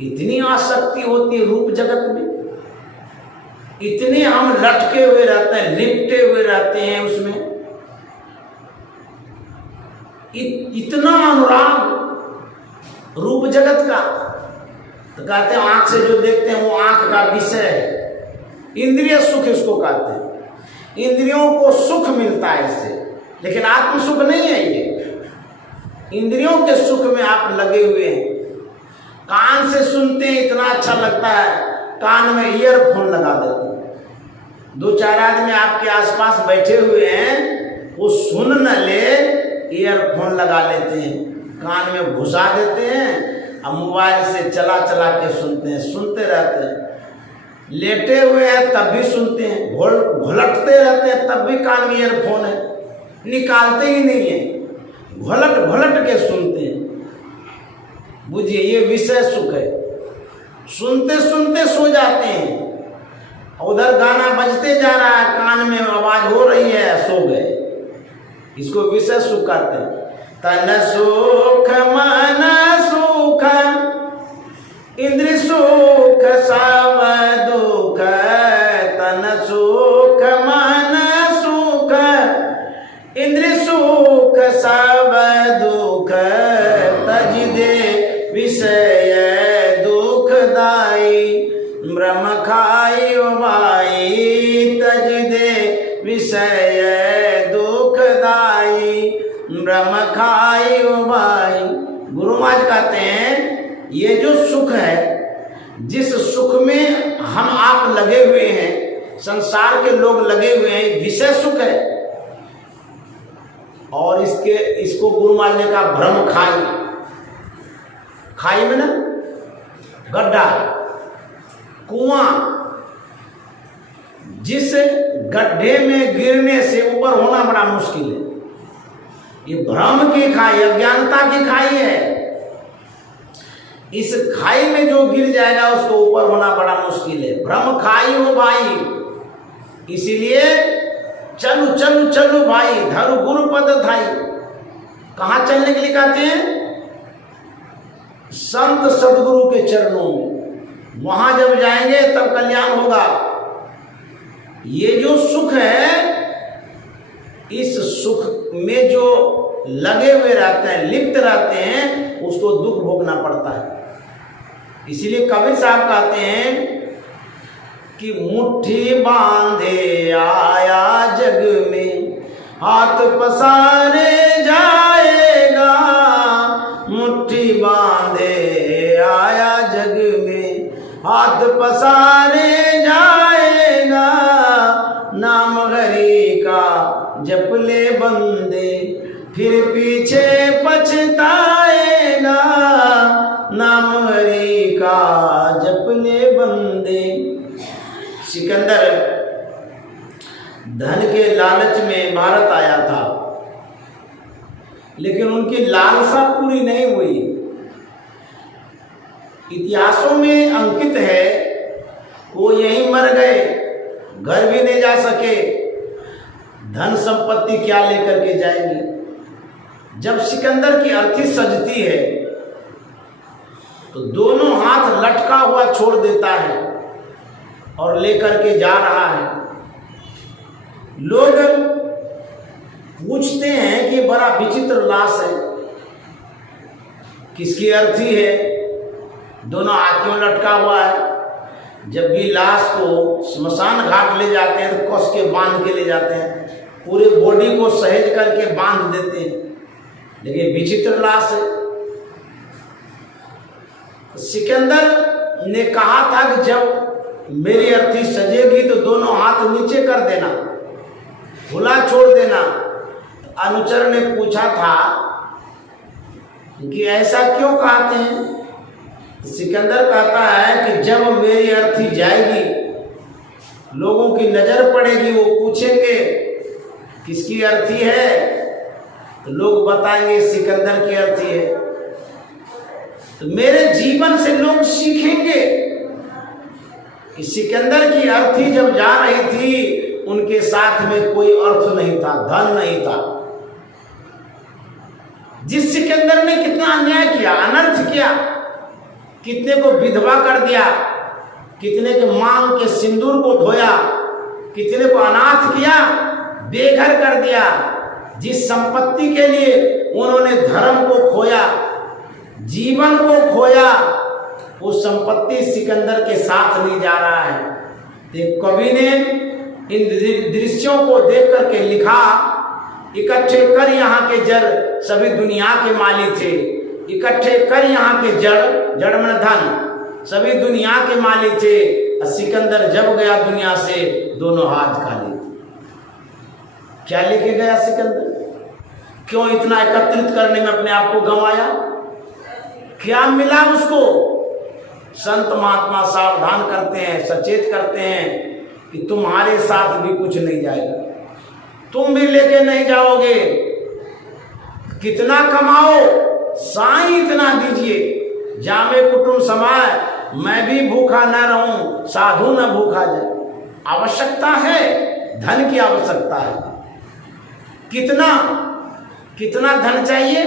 इतनी आसक्ति होती है रूप जगत में, इतने हम लटके हुए रहते हैं, लिपटे हुए रहते हैं उसमें, इतना अनुराग रूप जगत का। तो कहते हैं आंख से जो देखते हैं वो आंख का विषय है। इंद्रिय सुख इसको कहते हैं। इंद्रियों को सुख मिलता है इससे, लेकिन आत्म सुख नहीं है ये। इंद्रियों के सुख में आप लगे हुए हैं। कान से सुनते हैं, इतना अच्छा लगता है, कान में ईयरफोन लगा देते हैं। 2-4 आदमी आपके आसपास बैठे हुए हैं, वो सुन न ले, ईयरफोन लगा लेते हैं, कान में घुसा देते हैं और मोबाइल से चला चला के सुनते हैं, सुनते रहते हैं। लेटे हुए हैं तब भी सुनते हैं, घुलटते रहते हैं तब भी कान में ईयरफोन है, निकालते ही नहीं है, घुलट घुलट के सुनते हैं। बुझिए ये विषय सुख है। सुनते सुनते सो जाते हैं, उधर गाना बजते जा रहा है, कान में आवाज हो रही है, सो गए। इसको विषय सुख कहते हैं। तन सुख मन सुख इंद्र सुख सब दुख, तन सुख मन सुख इंद्र सुख सब दुख, तज दे विषय दुखदाई ब्रह्म खाई वाई, तज दे विषय दुखदाई ब्रह्म खाई वाई। गुरु महाराज कहते हैं ये जो सुख है, जिस सुख में हम आप लगे हुए हैं, संसार के लोग लगे हुए हैं, विषय सुख है। और इसको गुरु महाराज ने कहा भ्रम खाई। खाई में ना गड्ढा, कुआं, जिस गड्ढे में गिरने से ऊपर होना बड़ा मुश्किल है। ये भ्रम की खाई, अज्ञानता की खाई है। इस खाई में जो गिर जाएगा उसको ऊपर होना बड़ा मुश्किल है। भ्रम खाई हो भाई, इसीलिए चलू चलू चलू भाई, धरु गुरु पद धाई। कहाँ चलने के लिए कहते हैं? संत सदगुरु के चरणों में। वहां जब जाएंगे तब कल्याण होगा। ये जो सुख है, इस सुख में जो लगे हुए रहते हैं, लिप्त रहते हैं, उसको दुख भोगना पड़ता है। इसीलिए कबीर साहब कहते हैं कि मुट्ठी बांधे आया जग में, हाथ पसारे जाएगा। मुट्ठी बांधे आया जग में, हाथ पसारे जाएगा। नाम हरि का जप ले बंदे, फिर पीछे पछताएगा। नाम हरि का जप ले बंदे। सिकंदर धन के लालच में भारत आया था, लेकिन उनकी लालसा पूरी नहीं हुई। इतिहासों में अंकित है वो यहीं मर गए, घर भी नहीं जा सके, धन संपत्ति क्या लेकर के जाएंगे। जब सिकंदर की अर्थी सजती है तो दोनों हाथ लटका हुआ छोड़ देता है और लेकर के जा रहा है। लोग पूछते हैं कि बड़ा विचित्र लाश है, किसकी अर्थी है, दोनों हाथ क्यों लटका हुआ है। जब भी लाश को स्मशान घाट ले जाते हैं तो कस के बांध के ले जाते हैं, पूरे बॉडी को सहेज करके बांध देते हैं, लेकिन विचित्र लाश है। सिकंदर ने कहा था कि जब मेरी अर्थी सजेगी तो दोनों हाथ नीचे कर देना, खुला छोड़ देना। अनुचर ने पूछा था कि ऐसा क्यों कहते हैं? तो सिकंदर कहता है कि जब मेरी अर्थी जाएगी, लोगों की नजर पड़ेगी, वो पूछेंगे किसकी अर्थी है, तो लोग बताएंगे सिकंदर की अर्थी है। तो मेरे जीवन से लोग सीखेंगे कि सिकंदर की अर्थी जब जा रही थी, उनके साथ में कोई अर्थ नहीं था, धन नहीं था। जिस सिकंदर ने कितना अन्याय किया, अनर्थ किया, कितने को विधवा कर दिया, कितने के मांग के सिंदूर को धोया, कितने को अनाथ किया, बेघर कर दिया। जिस संपत्ति के लिए उन्होंने धर्म को खोया, जीवन को खोया, वो संपत्ति सिकंदर के साथ नहीं जा रहा है। तो कवि ने इन दृश्यों को देख करके लिखा, इकट्ठे कर यहाँ के जड़ सभी दुनिया के मालिक थे, इकट्ठे कर यहाँ के जड़ में धन सभी दुनिया के मालिक थे। सिकंदर जब गया दुनिया से, दोनों हाथ खाली थे। क्या लेके गया सिकंदर? क्यों इतना एकत्रित करने में अपने आप को गंवाया? क्या मिला उसको? संत महात्मा सावधान करते हैं, सचेत करते हैं कि तुम्हारे साथ भी कुछ नहीं जाएगा, तुम भी लेके नहीं जाओगे। कितना कमाओ, साईं इतना दीजिए, जामे कुटुंब समाए, मैं भी भूखा न रहूं, साधु न भूखा जाए। आवश्यकता है, धन की आवश्यकता है। कितना कितना धन चाहिए?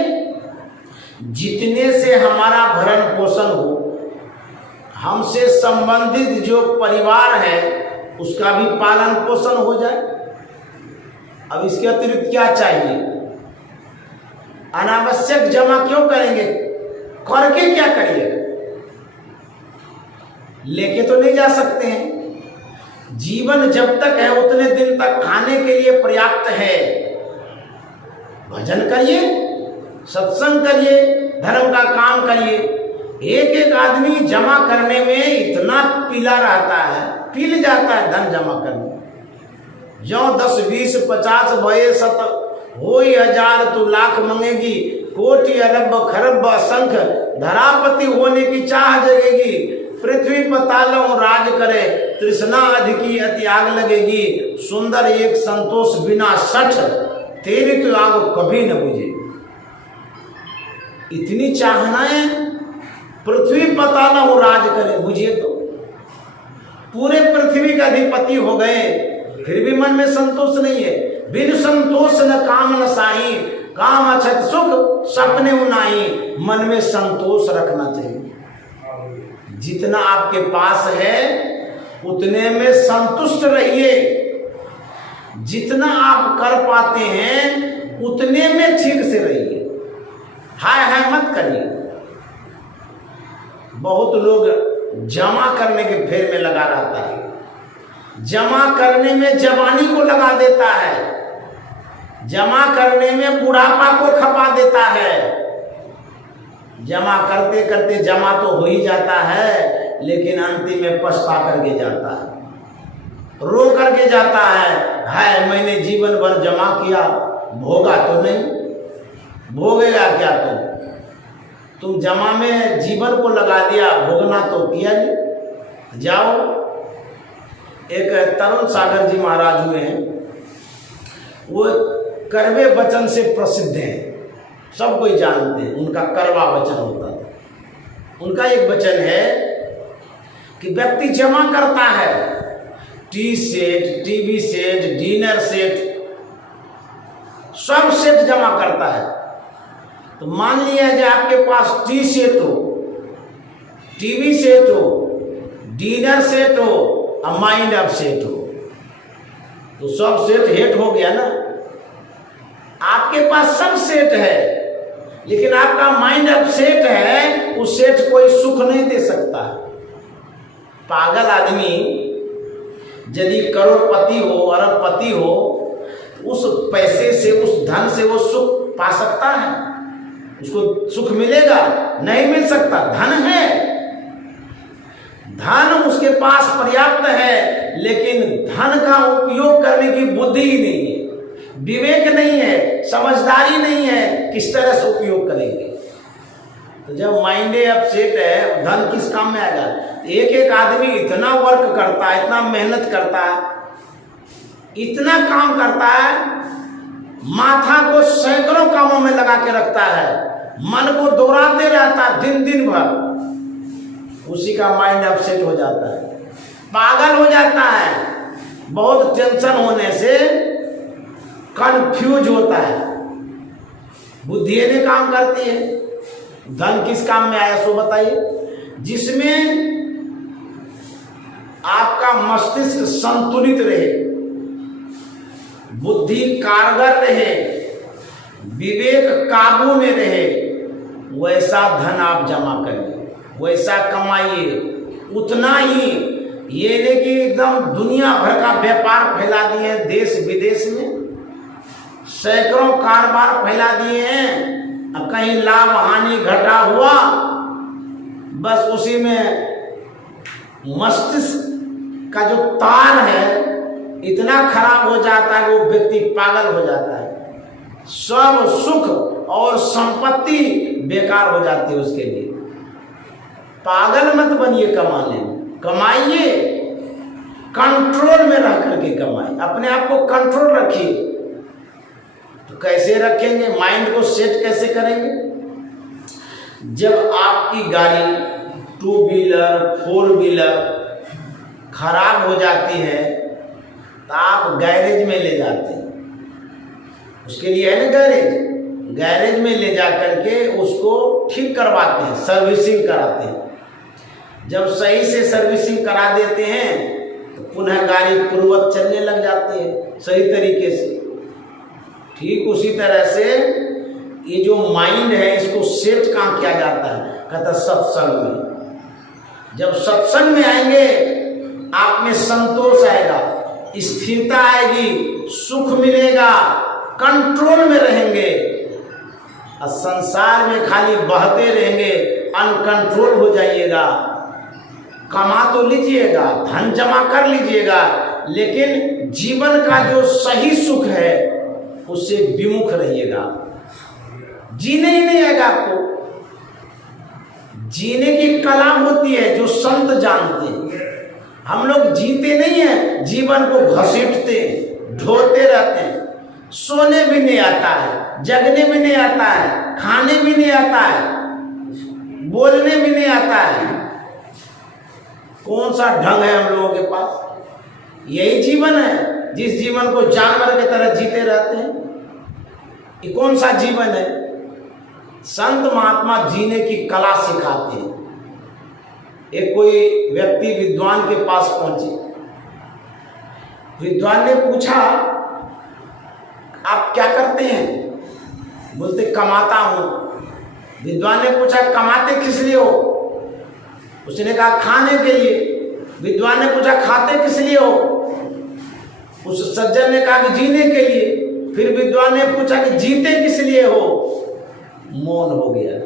जितने से हमारा भरण पोषण हो, हमसे संबंधित जो परिवार है उसका भी पालन पोषण हो जाए। अब इसके अतिरिक्त क्या चाहिए? अनावश्यक जमा क्यों करेंगे? करके क्या करिएगा? लेके तो नहीं जा सकते हैं। जीवन जब तक है उतने दिन तक खाने के लिए पर्याप्त है। भजन करिए, सत्संग करिए, धर्म का काम करिए। एक एक आदमी जमा करने में इतना पीला रहता है, पील जाता है धन जमा करने। जो 10 20 50 भये शत होई हजार, तू लाख मंगेगी, कोटि अरब खरब असंख, धरापति होने की चाह जगेगी। पृथ्वी पतालों राज करे, तृष्णा अधिकी अति आग लगेगी। सुंदर एक संतोष बिना 60, तेरी तो आग कभी न बुझे। इतनी चाहनाएं, पृथ्वी पतालों राज करे, बुझिए तो पूरे पृथ्वी का अधिपति हो गए, फिर भी मन में संतोष नहीं है। बिन संतोष न काम न साई, काम अछत सुख सपने उनाई। मन में संतोष रखना चाहिए। जितना आपके पास है उतने में संतुष्ट रहिए। जितना आप कर पाते हैं उतने में ठीक से रहिए। हाय हाय मत करिए। बहुत लोग जमा करने के फेर में लगा रहता है, जमा करने में जवानी को लगा देता है, जमा करने में बुढ़ापा को खपा देता है। जमा करते करते जमा तो हो ही जाता है, लेकिन अंतिम में पछता करके जाता है, रो करके जाता है मैंने जीवन भर जमा किया, भोगा तो नहीं। भोगेगा क्या तुम जमा में जीवन को लगा दिया, भोगना तो किया नहीं। जाओ, एक तरुण सागर जी महाराज हुए हैं, वो करवे वचन से प्रसिद्ध हैं, सब कोई जानते हैं। उनका करवा वचन होता है। उनका एक वचन है कि व्यक्ति जमा करता है, T set, TV set, dinner set, सब सेट जमा करता है। तो मान लिया जाए आपके पास टी सेट हो, टीवी सेट हो, डिनर सेट हो और माइंड अप सेट हो, तो सब सेट हेट हो गया ना। आपके पास सब सेट है, लेकिन आपका माइंड अप सेट है, उस सेट कोई सुख नहीं दे सकता। पागल आदमी यदि करोड़पति हो, अरबपति हो, उस पैसे से, उस धन से वो सुख पा सकता है? उसको सुख मिलेगा? नहीं मिल सकता। धन है, धन उसके पास पर्याप्त है, लेकिन धन का उपयोग करने की बुद्धि ही नहीं है, विवेक नहीं है, समझदारी नहीं है, किस तरह से उपयोग करेंगे। तो जब माइंड अपसेट है, धन किस काम में आएगा? एक एक आदमी इतना वर्क करता है, इतना मेहनत करता है, इतना काम करता है, माथा को सैकड़ों कामों में लगा के रखता है, मन को दोहराते रहता है दिन दिन भर, उसी का माइंड अपसेट हो जाता है, पागल हो जाता है। बहुत टेंशन होने से कंफ्यूज होता है, बुद्धि नहीं काम करती है। धन किस काम में आया सो बताइए? जिसमें आपका मस्तिष्क संतुलित रहे, बुद्धि कारगर रहे, विवेक काबू में रहे, वैसा धन आप जमा करिए, वैसा कमाइए, उतना ही। ये नहीं कि एकदम दुनिया भर का व्यापार फैला दिए हैं, देश विदेश में सैकड़ों कारोबार फैला दिए हैं, कहीं लाभ हानि घटा हुआ, बस उसी में मस्तिष्क का जो तार है इतना खराब हो जाता है, वो व्यक्ति पागल हो जाता है, सब सुख और संपत्ति बेकार हो जाती है उसके लिए। पागल मत बनिए कमाने में, कमाइए, कंट्रोल में रह करके कमाइए, अपने आप को कंट्रोल रखिए। तो कैसे रखेंगे? माइंड को सेट कैसे करेंगे? जब आपकी गाड़ी 2 व्हीलर 4 व्हीलर खराब हो जाती है तो आप गैरेज में ले जाते हैं, उसके लिए है ना गैरेज, गैरेज में ले जा करके उसको ठीक करवाते हैं, सर्विसिंग कराते हैं। जब सही से सर्विसिंग करा देते हैं तो पुनः गाड़ी पूर्ववत चलने लग जाती है सही तरीके से। ठीक उसी तरह से ये जो माइंड है इसको सेट कहाँ किया जाता है? कहता सत्संग में। जब सत्संग में आएंगे आप में संतोष आएगा, स्थिरता आएगी, सुख मिलेगा, कंट्रोल में रहेंगे, और संसार में खाली बहते रहेंगे, अनकंट्रोल हो जाइएगा। कमा तो लीजिएगा, धन जमा कर लीजिएगा, लेकिन जीवन का जो सही सुख है उससे विमुख रहिएगा। जीने ही नहीं आएगा आपको। जीने की कला होती है जो संत जानते हैं। हम लोग जीते नहीं हैं, जीवन को घसीटते ढोते रहते हैं। सोने भी नहीं आता है, जगने भी नहीं आता है, खाने भी नहीं आता है, बोलने भी नहीं आता है। कौन सा ढंग है हम लोगों के पास? यही जीवन है जिस जीवन को जानवर की तरह जीते रहते हैं। ये कौन सा जीवन है? संत महात्मा जीने की कला सिखाते हैं। एक कोई व्यक्ति विद्वान के पास पहुंचे, विद्वान ने पूछा आप क्या करते हैं? बोलते कमाता हूं। विद्वान ने पूछा कमाते किस लिए हो? उसने कहा खाने के लिए। विद्वान ने पूछा खाते किस लिए हो? उस सज्जन ने कहा कि जीने के लिए। फिर विद्वान ने पूछा कि जीते किस लिए हो? मौन हो गया,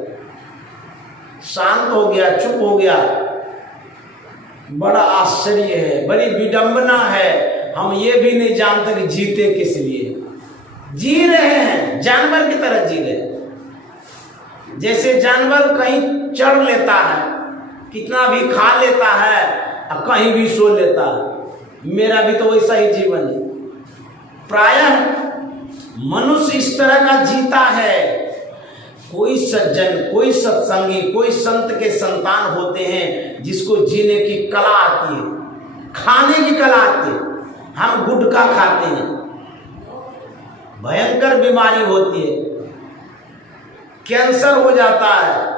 शांत हो गया, चुप हो गया। बड़ा आश्चर्य है, बड़ी विडंबना है, हम ये भी नहीं जानते कि जीते किस लिए। जी रहे हैं, जानवर की तरह जी रहे हैं। जैसे जानवर कहीं चढ़ लेता है, कितना भी खा लेता है और कहीं भी सो लेता है, मेरा भी तो वैसा ही जीवन है। प्रायः मनुष्य इस तरह का जीता है। कोई सज्जन, कोई सत्संगी, कोई संत के संतान होते हैं जिसको जीने की कला आती है, खाने की कला आती है। हम गुटखा खाते हैं, भयंकर बीमारी होती है, कैंसर हो जाता है,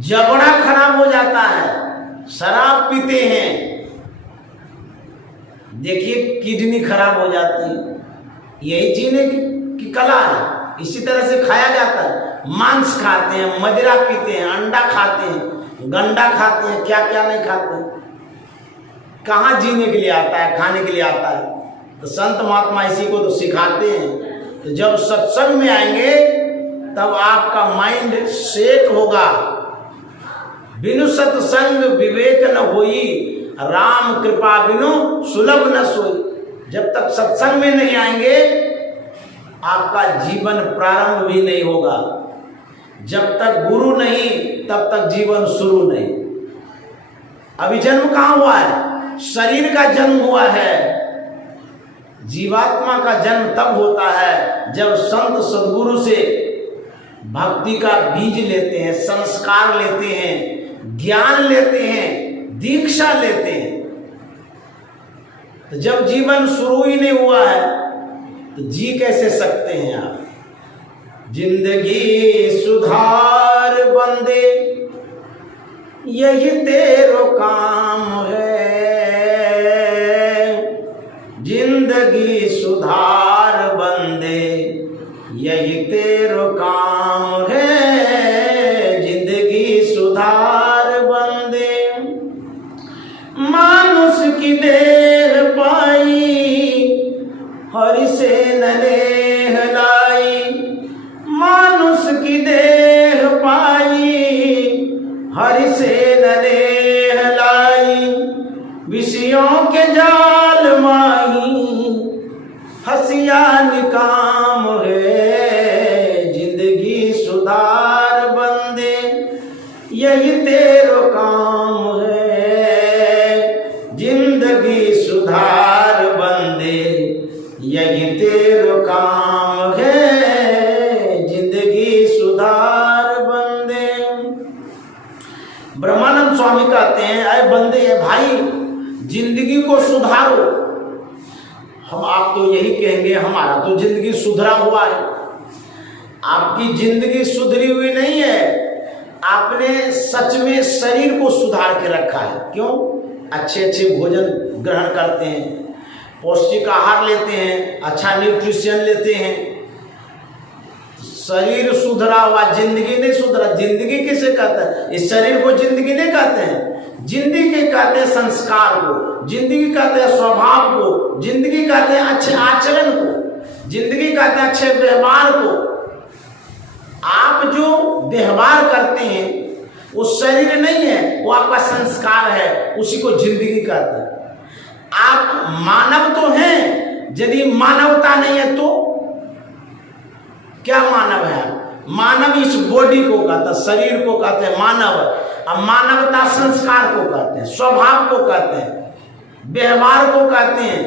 जबड़ा खराब हो जाता है, शराब पीते हैं, देखिए किडनी खराब हो जाती है। यही जीने की कला है। इसी तरह से खाया जाता है। मांस खाते हैं, मदिरा पीते हैं, अंडा खाते हैं, गंडा खाते हैं, क्या क्या नहीं खाते हैं। कहाँ जीने के लिए आता है? खाने के लिए आता है। तो संत महात्मा इसी को तो सिखाते हैं। तो जब सत्संग में आएंगे तब आपका माइंड सेट होगा। बिनु सत्संग विवेक न होई, राम कृपा बिनु सुलभ न सोई। जब तक सत्संग में नहीं आएंगे आपका जीवन प्रारंभ भी नहीं होगा। जब तक गुरु नहीं तब तक जीवन शुरू नहीं। अभी जन्म कहाँ हुआ है? शरीर का जन्म हुआ है। जीवात्मा का जन्म तब होता है जब संत सद्गुरु से भक्ति का बीज लेते हैं, संस्कार लेते हैं, ज्ञान लेते हैं, दीक्षा लेते हैं। तो जब जीवन शुरू ही नहीं हुआ है तो जी कैसे सकते हैं आप? जिंदगी सुधार बंदे यही तेरो काम है, जिंदगी सुधार बंदे यही तेरो काम है, जिंदगी सुधार बंदे। मानुष की देह पाई हरि से नेह लाई, मानुष की देह पाई हरि से नेह लाई, विषयों के जाल माही हसिया निकाम है, जिंदगी सुधार बंदे यही तेरो काम है, जिंदगी सुधार बंदे यही तेरो काम है, जिंदगी सुधार बंदे। ब्रह्मानंद स्वामी कहते हैं, अरे बंदे भाई जिंदगी को सुधारो। हम आप तो यही कहेंगे हमारा तो जिंदगी सुधरा हुआ है। आपकी जिंदगी सुधरी हुई नहीं है, आपने सच में शरीर को सुधार के रखा है। क्यों? अच्छे अच्छे भोजन ग्रहण करते हैं, पौष्टिक आहार लेते हैं, अच्छा न्यूट्रिशन लेते हैं, शरीर सुधरा हुआ, जिंदगी नहीं सुधरा। जिंदगी किसे कहते हैं? इस शरीर को जिंदगी नहीं कहते हैं। जिंदगी कहते हैं संस्कार को, जिंदगी कहते हैं स्वभाव को, जिंदगी कहते हैं अच्छे आचरण को, जिंदगी कहते हैं अच्छे व्यवहार को। आप जो व्यवहार करते हैं वो शरीर नहीं है, वो आपका संस्कार है, उसी को जिंदगी कहते हैं। आप मानव तो हैं, यदि मानवता नहीं है तो क्या मानव है? मानव इस बॉडी को कहते हैं, शरीर को कहते हैं मानव। अब मानवता संस्कार को कहते हैं, स्वभाव को कहते हैं, व्यवहार को कहते हैं।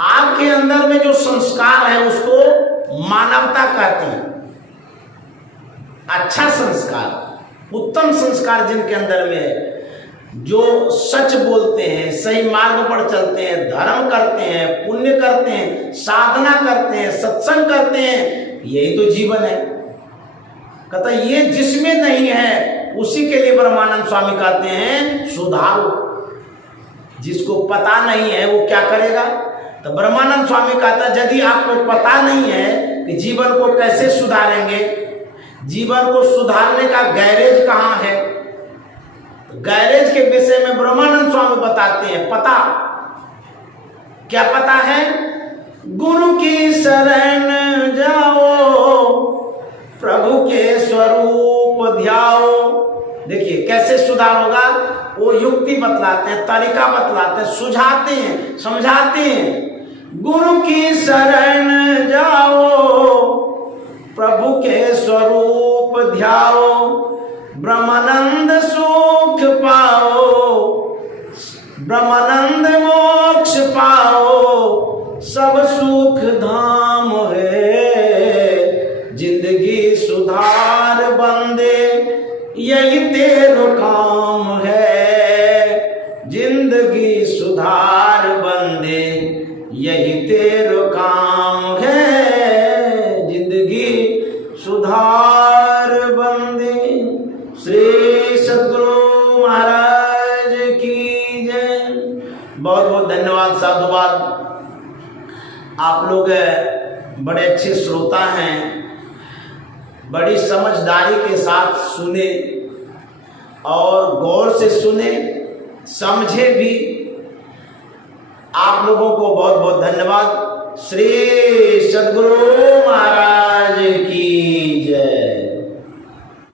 आपके अंदर में जो संस्कार है उसको मानवता कहते हैं। अच्छा संस्कार, उत्तम संस्कार जिनके अंदर में है, जो सच बोलते हैं, सही मार्ग पर चलते हैं, धर्म करते हैं, पुण्य करते हैं, साधना करते हैं, सत्संग करते हैं, यही तो जीवन है। कहता ये जिसमें नहीं है उसी के लिए ब्रह्मानंद स्वामी कहते हैं सुधारो। जिसको पता नहीं है वो क्या करेगा? तो ब्रह्मानंद स्वामी कहता है यदि आपको पता नहीं है कि जीवन को कैसे सुधारेंगे, जीवन को सुधारने का गैरेज कहाँ है, तो गैरेज के विषय में ब्रह्मानंद स्वामी बताते हैं। पता क्या पता है? गुरु की शरण जाओ, प्रभु के स्वरूप ध्याओ। देखिए कैसे सुधार होगा, वो युक्ति बतलाते हैं, तरीका बतलाते हैं, सुझाते हैं, समझाते हैं। गुरु की शरण जाओ, प्रभु के स्वरूप ध्याओ, ब्रह्मानंद सुख पाओ, ब्रह्मानंद मोक्ष पाओ, सब सुख धाम है, जिंदगी सुधार बंदे यही तेरो काम है, जिंदगी सुधार बंदे यही तेरो काम है, जिंदगी सुधार बंदे। श्री सद्गुरु महाराज की जय। बहुत बहुत धन्यवाद, साधुवाद। आप लोग बड़े अच्छे श्रोता हैं, बड़ी समझदारी के साथ सुने और गौर से सुने, समझे भी। आप लोगों को बहुत बहुत धन्यवाद। श्री सद्गुरु महाराज की